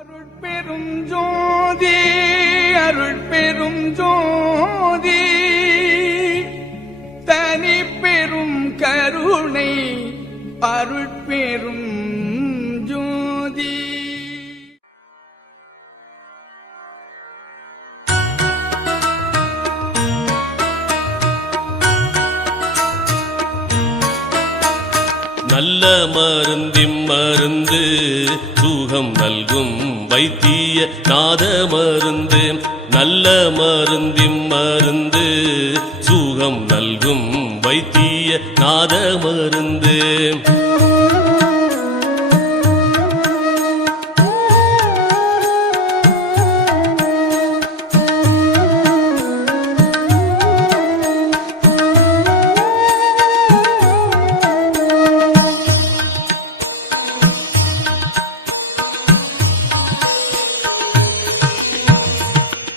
அருட்பெரும் ஜோதி அருட்பெரும் ஜோதி தனி பெரும் கருணை அருட்பெரும் ஜோதி. நல்ல மருந்திம் மருந்து சுகம் நல்கும் வைத்திய நாத மருந்து. நல்ல மருந்திம் மருந்து சுகம் நல்கும் வைத்திய நாத மருந்து.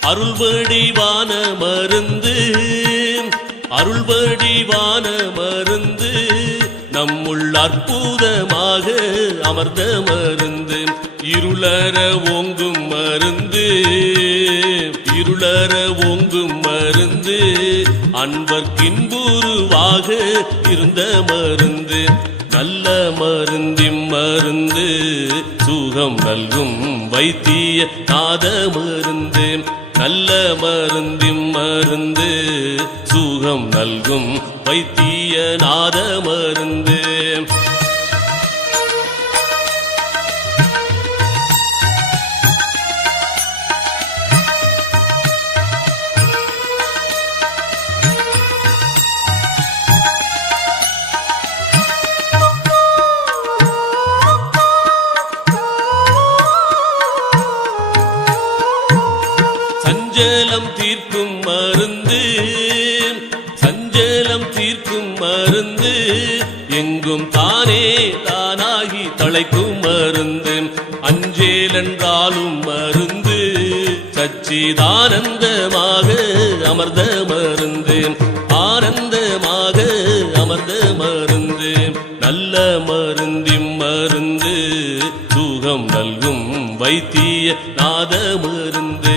அருள்வடிவான மருந்து அருள்வடிவான மருந்து நம்முள் அற்புதமாக அமர்ந்த மருந்து. இருளற ஓங்கும் மருந்து இருளற ஓங்கும் மருந்து அன்பர்க்கின்புருவாக இருந்த மருந்து. நல்ல மருந்திம் மருந்து சுகம் நல்கும் வைத்திய நாத மருந்து. நல்ல மருந்திம் மருந்து சுகம் நல்கும் வைத்திய நாத மருந்து. சஞ்சலம் தீர்க்கும் மருந்து சஞ்சலம் தீர்க்கும் மருந்து எங்கும் தானே தானாகி தழைக்கும் மருந்து. அஞ்சேல் என்றாலும் மருந்து சச்சிதானந்தமாக அமர்ந்த மருந்து. ஆனந்தமாக அமர்ந்த மருந்து. நல்ல மருந்திம் மருந்து சுகம் நல்கும் வைத்திய நாத மருந்து.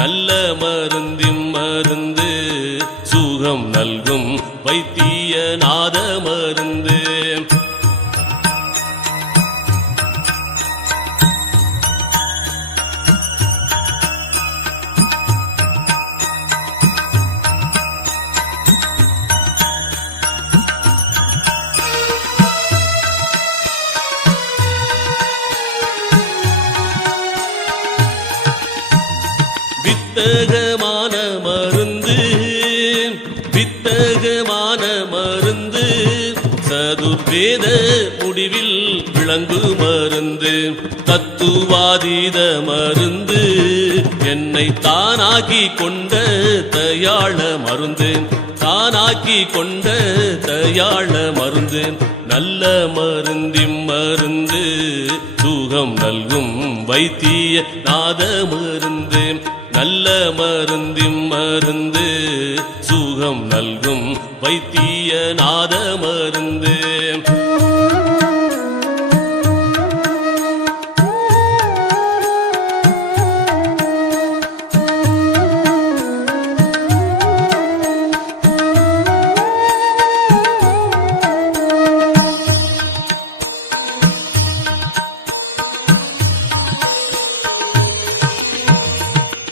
நல்ல மருந்திம் மருந்து சுகம் நல்கும் வைத்திய நாத மருந்து. வித்தகமான மருந்து வித்தகமான மருந்து சதுர்வேத முடிவில் விளங்கு மருந்து. தத்துவாதீத மருந்து என்னை தானாக்கி கொண்ட தயாள மருந்து. தானாக்கி கொண்ட தயாள மருந்து. நல்ல மருந்திம் மருந்து சுகம் நல்கும் வைத்திய நாத மருந்து. நல்ல மருந்திம் மருந்து சுகம் நல்கும் வைத்திய நாத மருந்து.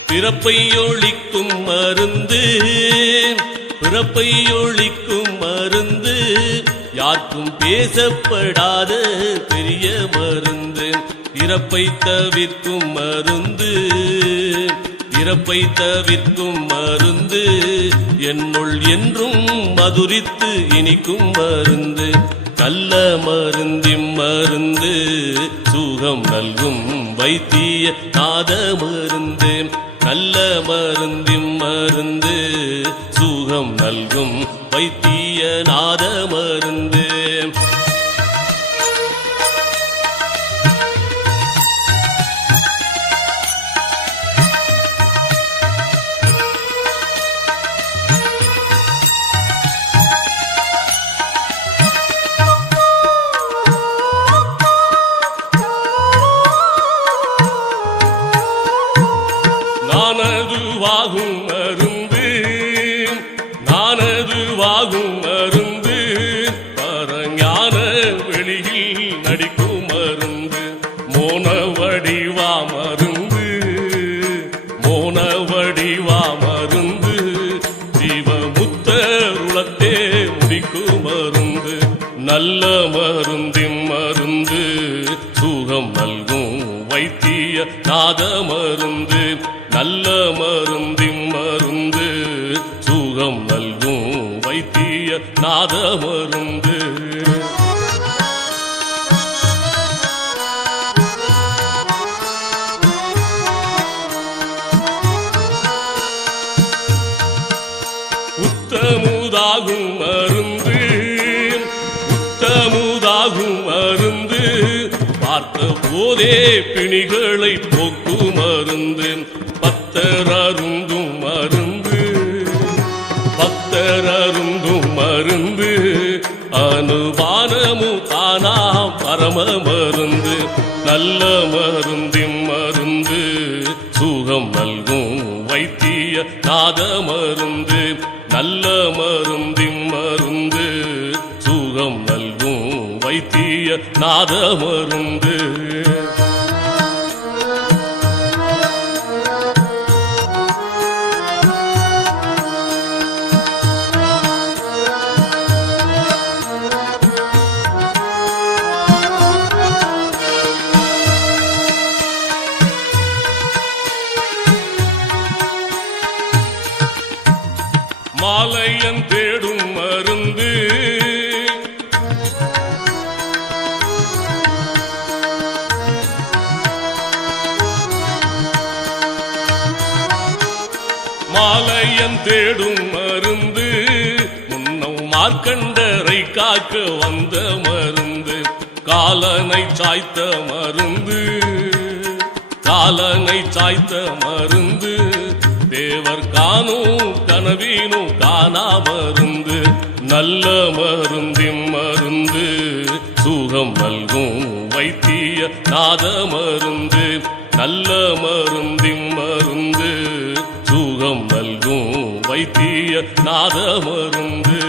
பிறப்பை ஒழிக்கும் மருந்து பிறப்பை ஒழிக்கும் மருந்து யாருக்கும் பேசப்படாத பெரிய மருந்து. இறப்பை தவிர்க்கும் மருந்து இறப்பை தவிர்க்கும் மருந்து என்னுள் என்றும் மதுரித்து இனிக்கும் மருந்து. நல்ல மருந்திம் மருந்து சுகம் நல்கும் வைத்திய நாத மருந்து. நல்ல மருந்திம் மருந்து சுகம் நல்கும் வைத்திய நாத மருந்து. வாகும் மருந்து நானது வாகும் மருந்து பரஞான வெளியில் நடிக்கும் மருந்து மோன வடிவா மருந்து மோன வடிவா மருந்து ஜீவமுத்தருளத்தே முடிக்கும் மருந்து நல்ல மருந்தின் மருந்து சுகம் நல்கும் வைத்திய நாத மருந்து நல்ல மருந்தின் மருந்து சுகம் நல்கும் வைத்திய நாத மருந்து உத்தமுதாகும் மருந்து உத்தமுதாகும் மருந்து பார்த்த போதே பிணிகளை போக்கும் மருந்து பக்தர் அருந்தும் மருந்து பக்தர் அருந்தும் மருந்து அனுபானமு தானா பரம மருந்து நல்ல மருந்தின் மருந்து சுகம் நல்கும் வைத்திய நாத மருந்து நல்ல மருந்தின் மருந்து சுகம் நல்கும் வைத்திய நாத மருந்து மாலையன் தேடும் மருந்து மாலையன் தேடும் மருந்து முன்னம் மார்க்கண்டரை காக்க வந்த மருந்து காலனை சாய்த்த மருந்து காலனை சாய்த்த மருந்து தேவர் காணும் கனவீனும் காணா மருந்து நல்ல மருந்தின் மருந்து சுகம் நல்கும் வைத்திய நாத மருந்து நல்ல மருந்தின் மருந்து சுகம் நல்கும் வைத்திய நாத மருந்து